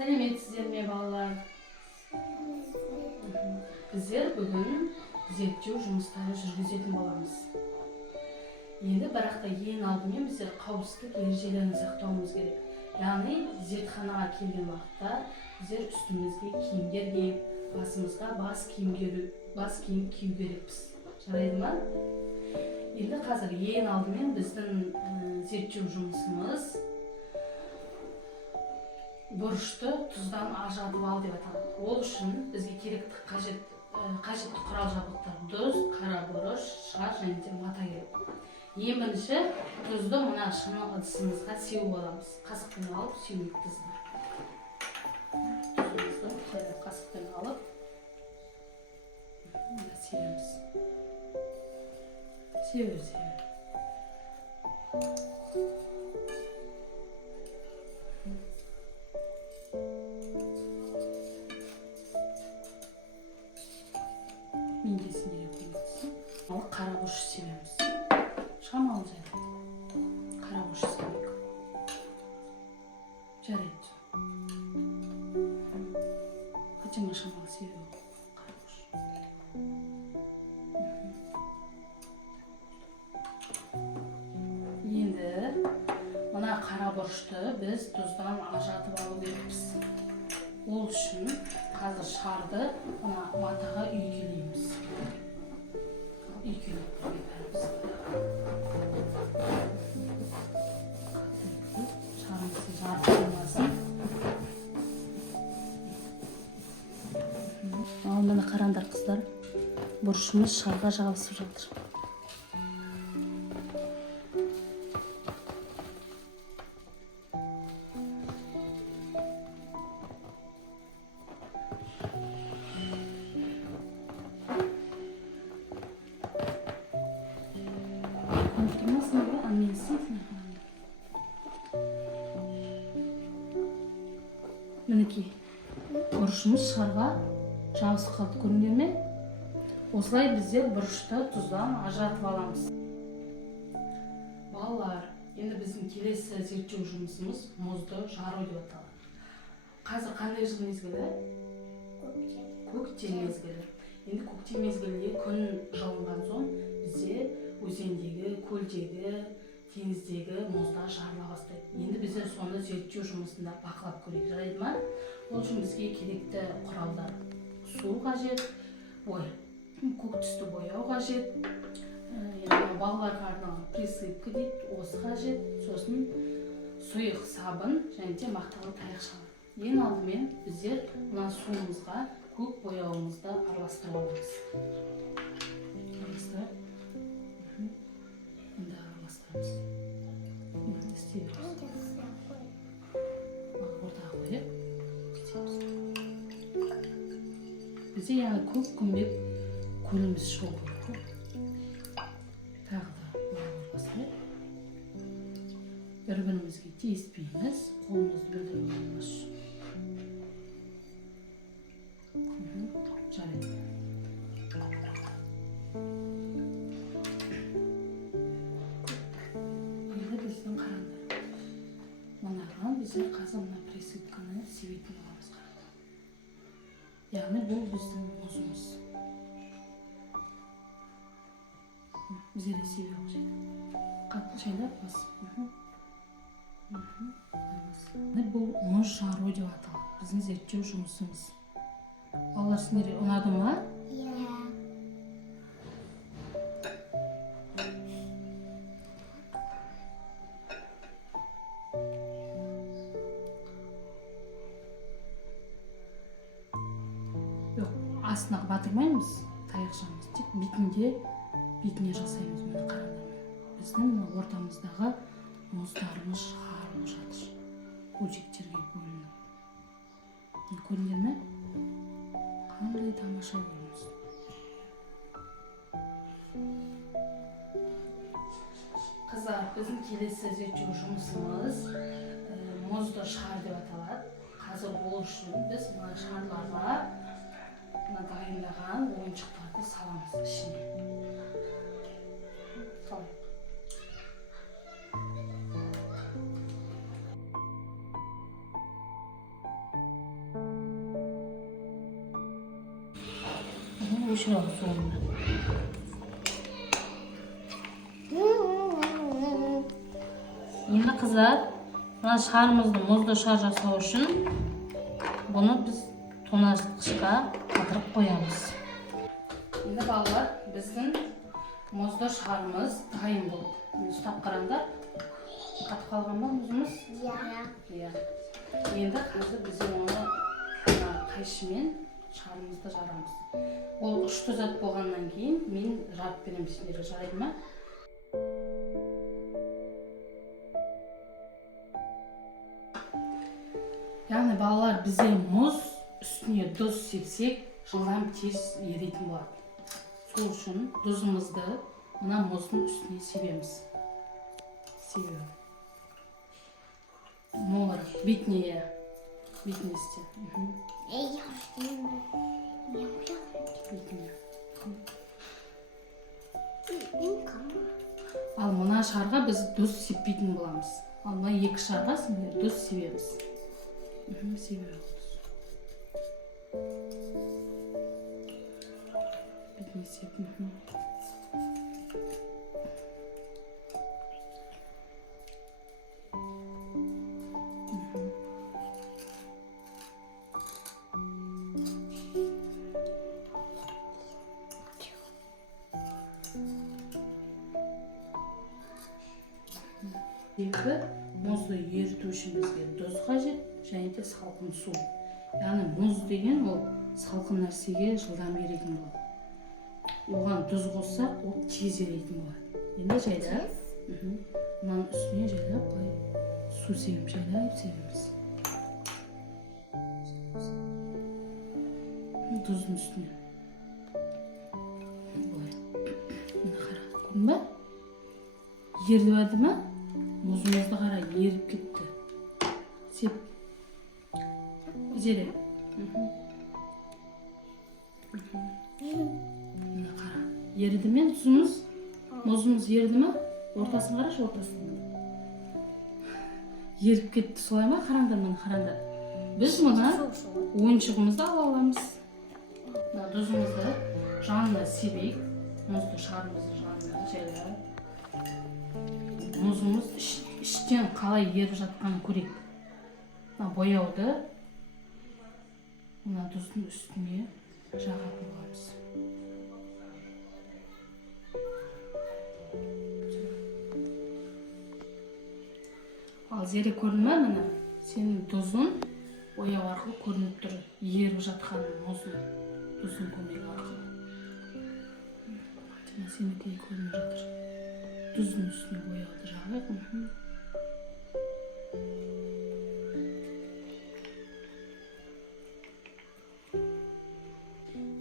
Сәлеметсіздер ме балалар? Біздер бүгін зерттеу жұмыстары жүргізетін боламыз. Енді бірақта ең алдымен біздер қауіпсіздік ережелерін сақтауымыз керек. Яғни зертханаға келген уақытта біздер үстімізге киімдер киіп, басымызға бас киім кию керекпіз. Жарайды ма? Енді қазір ең алдымен біздің зерттеу жұмысымыз бұрышты тұздан ажыратып ал деп аталады. Ол үшін бізге қажетті құрал жабдықтар тұз, қара бұрыш, шаш және де мата керек. Ең бірінші тұзды мына шыны ыдысымызға сеуіп аламыз. Қасықпен алып сеуейік тұзды. Тұзымызды қасықпен алып сеуеміз. Сеуеміз. Ал қара бұрыш себеміз. Шамалы жайлы. Қара бұрыш себейік. Жарайды. Хотя мы шамалы себейік. Қара бұрыш. Енді мына қара бұрышты біз тұздан ажыратып алу керекпіз. Ол үшін қазір шарды мына матаға үйкелейміз. Шарымызды жарып болмасын. Ал міне қараңдар қыздар, бұрышымыз шарға жабысып жатыр. Мінекей, бұрышымыз шарға жабысып қалды, көріңдер ме? Осылай біздер бұрышты тұздан ажыратып аламыз. Балалар, енді біздің келесі зерттеу жұмысымыз мұзды жару деп аталады. Қазір қандай жыл мезгілі? Көктем мезгілі. Енді көктем мезгілінде күн жылынған соң бізде өзендегі, көлдегі, теңіздегі мұздар жарыла бастайды. Енді біздер соны зерттеу жұмысында бақылап көрейік, жарайды ма? Ол үшін бізге керекті құралдар: су қажет, көк түсті бояу қажет, балаларға арналған присыпка дейді, осы қажет, сосын сұйық сабын және де мақталы таяқша. Ең алдымен біздер мына суымызға көк бояуымызды араластырып аламыз. Бізде яғни көк күмбек көліміз шығу керек. Тағы да басайық. Бір-бірімізге тиіспейміз, қолымызды бүлдірмейміз. Жарайды. Енді біздің қараңдар. Мынаған біздер қазір мына присыпканы себетін боламыз. Яғни бұл біздің мұзымыз. Бізге себе қажет. Қатты шайнап басып. Бұл мұз жару деп аталады. Біздің зерттеу жұмысымыз. Балалар, сендерге ұнады ма? Астына батырмаймыз таяқшамыз, тек бетіне жасаймыз. Міне қараңдар, біздің ортамыздағы мұздарымыз шығарылып жатыр, бөлшектерге бөлініп. Көріңдер ме? Қандай тамаша көрініс. Қыздар, біздің келесі зерттеу жұмысымыз мұзды шар деп аталады. Қазір ол үшін біз мына шарларға дайындаған ойыншықтарды саламыз ішіне. өшіріп ал суыңды. Енді қыздар, мына шарымызды, мұзды шар жасау үшін бұны біз тоңазытқышқа қатырып қоямыз. Енді балалар, біздің мұзды шарымыз дайын болды. Ұстап қараңдар. Қатып қалған ба мұзымыз? Иә. Енді қазір біз оны қайшымен шарымызды жарамыз. Ол ұшты зат болғаннан кейін мен жарып беремін сендерге, жарайды ма? Яғни балалар, бізде мұз үстіне тұз сепсек, жылдам тез еритін болады. Сол үшін тұзымызды мына мұздың үстіне себеміз. Себеміз. Молар, бетіне істе. Ал мына шарға біз тұз сеппейтін боламыз. Ал мына екі шарға тұз себеміз. Себеміз. Бетіне сеп. Екі, мұзды еріту үшін бізге тұз қажет, және де салқын су. Яғни мұз деген ол салқын нәрсеге жылдам еритін болады. Оған тұз қоссақ, ол тез еритін болады. Енді жайлап, мынаның үстіне жайлап су себіп, жайлап себеміз. Тұздың үстіне. Қара, көрдің ба? Ерді барды ма? Мұзымызды қара, еріп кетті. Сеп. Зере. Мына қара. Ерді ме тұзымыз? Мұзымыз ерді ма? Ортасын қарашы, ортасын. Еріп кетті, солай ма? Қараңдар, мына қараңдар. Біз мұна ойыншығымызды ала аламыз. Тұзымызды жанына себейік. Мұзды шарымызды жанына жайлап. Мұзымыз іштен қалай еріп жатқанын көрейік. Бояуды мына тұздың үстіне жағатын боламыз. Ал Зере, көрдің ме міне? Сенің тұзың бояу арқылы көрініп тұр. Еріп жатқан тұздың көмегі арқылы. Сенікі көрініп жатыр. Тұздың үстіне бояуды жағайық.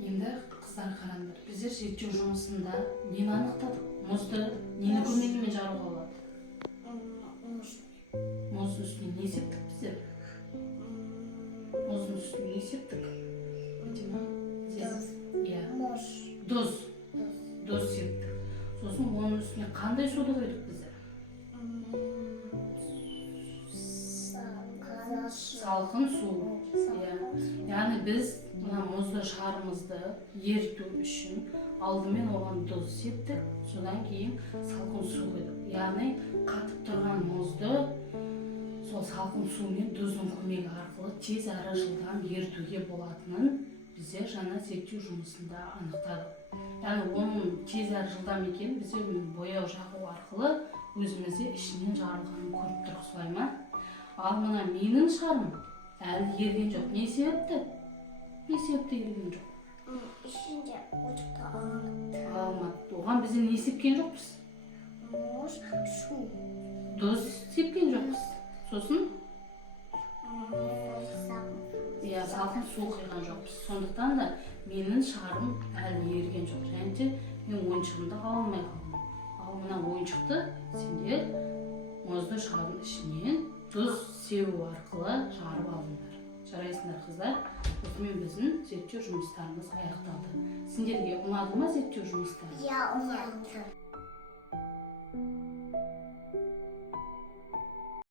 Енді қыздар қараңдар. Біздер зерттеу жұмысында нені анықтадық? Мұзды нені көмегімен жаруға болады? Мұздың үстіне не септік біздер? Мұздың үстіне не септік? Тұз септік. Сосын оның үстіне қандай суды қойдық біздер? Салқын су. Яғни біз мына мұзды шарымызды еріту үшін алдымен оған тұз септік, содан кейін салқын су қойдық. Яғни қатып тұрған мұзды сол салқын сумен тұздың көмегі арқылы тез әрі жылдам ерітуге болатынын біздер жаңа зерттеу жұмысында анықтадық. Яғни оның тез әрі жылдам екенін біздер бояу жағу арқылы өзімізде ішінен жарылғанын көріп тұрық, солай ма? Ал мына менің шарым әлі ерген жоқ. Не себепті? Не себепті ерген жоқ? Ішінде оқтықты алмады. Оған бізде не сепкен жоқпыз? мұз, су. Тұз сепкен жоқпыз. Сосын? Салқын су құйған жоқпыз. Сондықтан да менің шарым әлі ерген жоқ. Және де мен ойыншығымды ала алмай қалдым. Ал мына ойыншықты сендер мұзды шардың ішінен тұз себу арқылы жарып алдыңдар. Жарайсыңдар қыздар. Осымен біздің зерттеу жұмыстарымыз аяқталды. Сендерге ұнады ма зерттеу жұмыстары? Иә, ұнады.